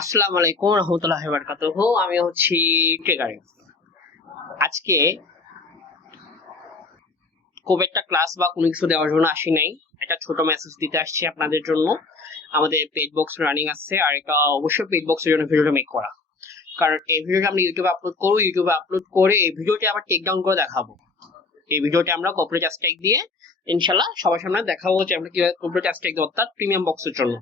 আসসালামু আলাইকুম রহমতুল্লাহি ওয়া বারাকাতুহু। আমি হচ্ছি ট্রেগারে। আজকে খুব একটা ক্লাস বা কোনো কিছু দেওয়ার জন্য আসি নাই, একটা ছোট মেসেজ দিতে আসছি আপনাদের জন্য। আমাদের পেজ বক্স রানিং আছে, আর এটা অবশ্যই পেজ বক্সের জন্য ভিডিওটা মেক করা, কারণ এই ভিডিওটা আমরা ইউটিউবে আপলোড করবো। ইউটিউবে আপলোড করে এই ভিডিওটি আবার টেক ডাউন করে দেখাবো। এই ভিডিওটি আমরা কর্পোরেট স্ট্রাইক দিয়ে ইনশাল্লাহ সবার সামনে দেখাবো যে আমরা কিভাবে কর্পোরেট স্ট্রাইক দিই, অর্থাৎ প্রিমিয়াম বক্সের জন্য।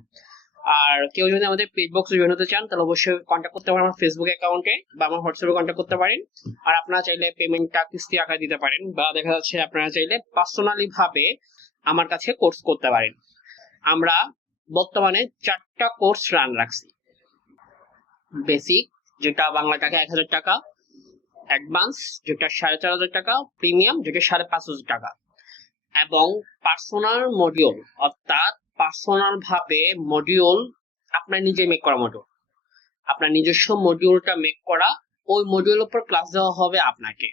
আর কেউ যদি আমাদের পেজ বক্সে জয়েন হতে চান তাহলে অবশ্যই কন্ট্যাক্ট করতে পারেন আমার ফেসবুক অ্যাকাউন্টে বা আমার হোয়াটসঅ্যাপে কন্ট্যাক্ট করতে পারেন। আর আপনারা চাইলে পেমেন্টটা কিস্তি আকারে দিতে পারেন, বা দেখা যাচ্ছে আপনারা চাইলে পার্সোনালি ভাবে আমার কাছে কোর্স করতে পারেন। আমরা বর্তমানে 4টা কোর্স রান রাখছি। বেসিক, যেটা বাংলা টাকা 1000 টাকা, অ্যাডভান্স যেটা 4500 টাকা, প্রিমিয়াম যেটা 5500 টাকা, এবং পার্সোনাল মডিউল, অর্থাৎ পার্সোনাল ভাবে মডিউল আপনার নিজে মেক করা মডিউল, আপনার নিজস্ব মডিউলটা মেক করা। ওই মডিউলের উপর ক্লাস দেওয়া হবে আপনাকে।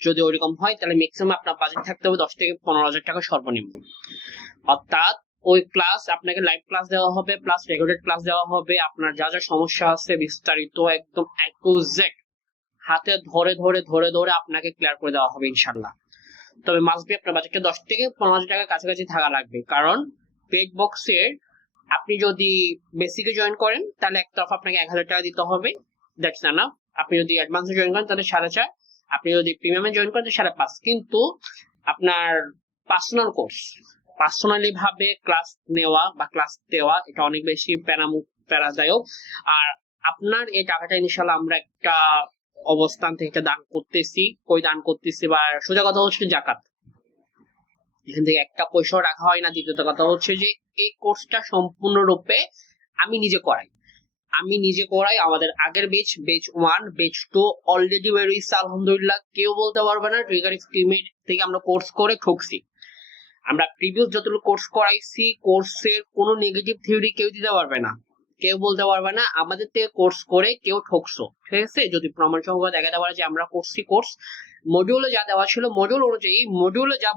যদি ওইরকম হয় তাহলে ম্যাক্সিমাম আপনার বাজেট থাকতে হবে 10 থেকে 15,000 টাকা সর্বনিম্ন। অর্থাৎ ওই ক্লাস আপনাকে লাইভ ক্লাস দেওয়া হবে, প্লাস রেকর্ডেড ক্লাস দেওয়া হবে। আপনার যা যা সমস্যা আছে বিস্তারিত একদম একুজেক্ট হাতে ধরে ধরে ধরে ধরে আপনাকে ক্লিয়ার করে দেওয়া হবে ইনশাল্লাহ। তবে মাস্ট বি আপনার বাজেটটা 10 থেকে 15,000 টাকার কাছাকাছি থাকা লাগবে, কারণ পেড বক্সের আপনি যদি বেসিকে জয়েন করেন তাহলে একতরফা আপনাকে 1000 টাকা দিতে হবে, দ্যাটস এনাফ। আপনি যদি অ্যাডভান্সে জয়েন করেন তাহলে 4.5, আপনি যদি প্রিমিয়ামে জয়েন করেন তাহলে 5.5। কিন্তু আপনার পার্সোনাল কোর্স, পার্সোনালি ভাবে ক্লাস নেওয়া বা ক্লাস দেওয়া, এটা অনেক বেশি প্যারাদায়ক। আর আপনার এই টাকাটা ইনশাল্লাহ আমরা একটা অবস্থান থেকে দান করতেছি। কই দান করতেছি, বা সোজা কথা হচ্ছে জাকাত। এখান থেকে একটা পয়সাও রাখা হয় না। দ্বিতীয়ত কথা হচ্ছে যে এই কোর্সটা সম্পূর্ণরূপে আমি নিজে করাই। আমাদের আগের বেচ 1, বেচ 2 অলরেডি বের হইছে আলহামদুলিল্লাহ। কেউ বলতে পারবে না ট্রিগার স্কিমের থেকে আমরা কোর্স করে ঠকছি। আমরা প্রিভিয়াস যতগুলো কোর্স করাইছি, কোর্সের কোনো নেগেটিভ থিওরি কেউ দিতে পারবে না, কেউ বলতে পারবে না আমাদের থেকে কোর্স করে কেউ ঠকছো। ঠিক আছে, যদি প্রমাণ সহ দেখাতে পারে যে আমরা করছি কোর্স, মডিউলে যা দেওয়া ছিল মডিউল অনুযায়ী, মডিউলে যা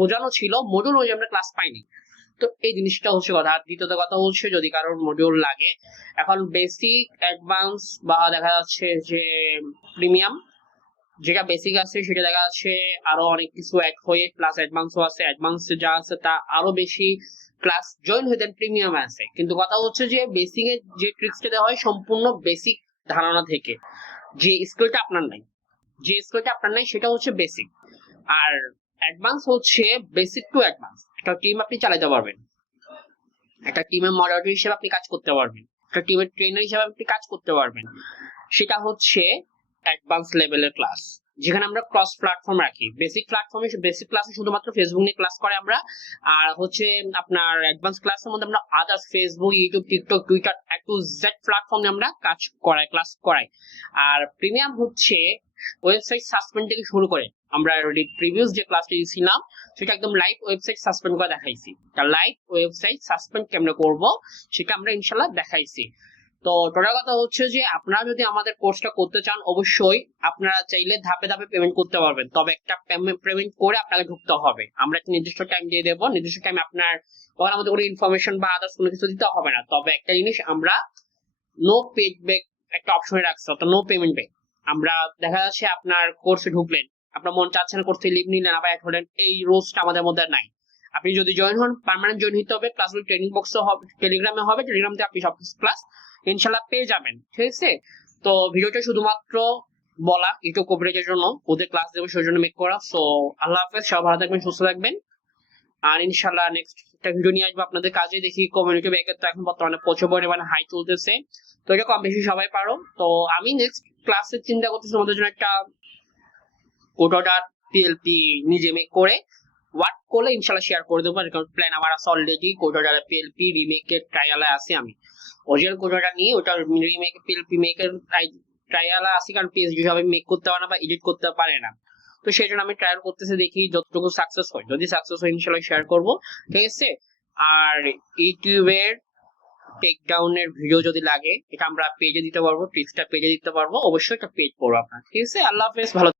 বোঝানো ছিল মডিউল অনুযায়ী আমরা ক্লাস পাইনি। তো এই জিনিসটা হচ্ছে কথা। আর দ্বিতীয়ত কথা হচ্ছে যদি কারোর মডিউল লাগে, এখন বেসিক, অ্যাডভান্স বা দেখা যাচ্ছে যে প্রিমিয়াম, যেটা বেসিক আছে সেটা দেখা যাচ্ছে আরো অনেক কিছু অ্যাড হয়ে প্লাস অ্যাডভান্সও আছে। অ্যাডভান্স যা আছে তা আরো বেশি ক্লাস জয়েন হয়ে দেন প্রিমিয়াম আছে। কিন্তু কথা হচ্ছে যে বেসিক এর যে ট্রিক্সটা দেওয়া হয় সম্পূর্ণ বেসিক ধারণা থেকে, যে স্কিলটা আপনার নাই, সেটা হচ্ছে বেসিক। আর অ্যাডভান্স হচ্ছে বেসিক টু অ্যাডভান্স। একটা টিম আপনি চালাতে পারবেন, একটা টিমের মডারেটর হিসেবে আপনি কাজ করতে পারবেন, একটা টিমের ট্রেনার হিসেবে আপনি কাজ করতে পারবেন। সেটা হচ্ছে অ্যাডভান্স লেভেলের ক্লাস, যেখানে আমরা ক্রস প্ল্যাটফর্ম রাখি। বেসিক ক্লাসে শুধুমাত্র ফেসবুক নিয়ে ক্লাস করে আমরা, আর হচ্ছে আপনার অ্যাডভান্স ক্লাসের মধ্যে আমরা others Facebook, YouTube, TikTok, Twitter, A to Z প্ল্যাটফর্মে আমরা ক্লাস করাই। আর প্রিমিয়াম হচ্ছে ওয়েবসাইট সাসপেন্ড থেকে শুরু করে, আমরা প্রিভিয়াস যে ক্লাসটা দিয়েছিলাম সেটা একদম লাইভ ওয়েবসাইট সাসপেন্ড করে দেখাইছি। লাইভ ওয়েবসাইট সাসপেন্ড কেমনে করব সেটা আমরা ইনশাল্লাহ দেখাইছি। তো টোটাল কথা হচ্ছে যে আপনারা যদি আমাদের কোর্সটা করতে চান, অবশ্যই আপনারা চাইলে ধাপে ধাপে পেমেন্ট করতে পারবেন। তবে একটা পেমেন্ট করে আপনাকে ঢুকতে হবে। আমরা একটা নির্দিষ্ট টাইম দিয়ে দেবো, নির্দিষ্ট টাইম আপনার তখন আমাদের কোনো ইনফরমেশন বা আদার্স কোনো কিছু দিতে হবে না। তবে একটা জিনিস আমরা নো পেড ব্যাক একটা অপশনে রাখছি, অর্থাৎ নো পেমেন্ট ব্যাক। আমরা দেখা যাচ্ছে আপনার কোর্সে ঢুকলেন, আপনার মন চাচ্ছে না করতে, লিভ নিলেন, আবার অ্যাড হলেন, এই রোজটা আমাদের মধ্যে নাই। আপনি যদি জয়েন হন, পার্মানেন্ট জয়েন হতে হবে। ক্লাসগুলো ট্রেনিং বক্সে হবে, টেলিগ্রামে হবে, টেলিগ্রাম থেকে আপনি সব ক্লাস ইনশাল্লাহ পেয়ে যাবেন। ঠিক আছে, তো ভিডিওটা শুধুমাত্র বলা ইউটিউব কভারেজের জন্য, ওদের ক্লাস দেবো সেই জন্য মেক করা। সো আল্লাহ হাফেজ, সবাই ভালো থাকবেন, সুস্থ থাকবেন। আর ইনশাল্লাহ নেক্সট একটা ভিডিও নিয়ে আসবো আপনাদের কাজে। দেখি কমিউনিটি ব্যাকের তো এখন বর্তমানে প্রচুর পরিমাণে হাই চলতেছে, তো এটা কম বেশি সবাই পারো। তো আমি নেক্সট ক্লাসে চিন্তা করতেছি তোমাদের জন্য একটা কোডার পিএলপি নিজে মেক করে ওয়ার্ক করলে ইনশাল্লাহ শেয়ার করে দেবো। কারণ প্ল্যান আমার আছে অলরেডি, কোডার পিএলপি রিমেকের ট্রায়ালে আছে। আমি অরিজিনাল কোডারটা নিয়ে ওটা রিমেক পিএলপি মেকের ট্রায়ালে আছে, কারণ পিএসডি সবাই মেক করতে পারে না বা এডিট করতে পারে না। তো সেই জন্য আমি ট্রায়াল করতেছি, দেখি যতটুকু সাকসেস হয়। যদি সাকসেস হয় ইনশাল্লাহ শেয়ার করবো। ঠিক আছে, আর ইউটিউবের টেক ডাউনের ভিডিও যদি লাগে এটা আমরা পেজে দিতে পারবো, ট্রিক্সটা পেজে দিতে পারবো। অবশ্যই একটা পেজ করবো আপনার। ঠিক আছে, আল্লাহ হাফেজ, ভালো।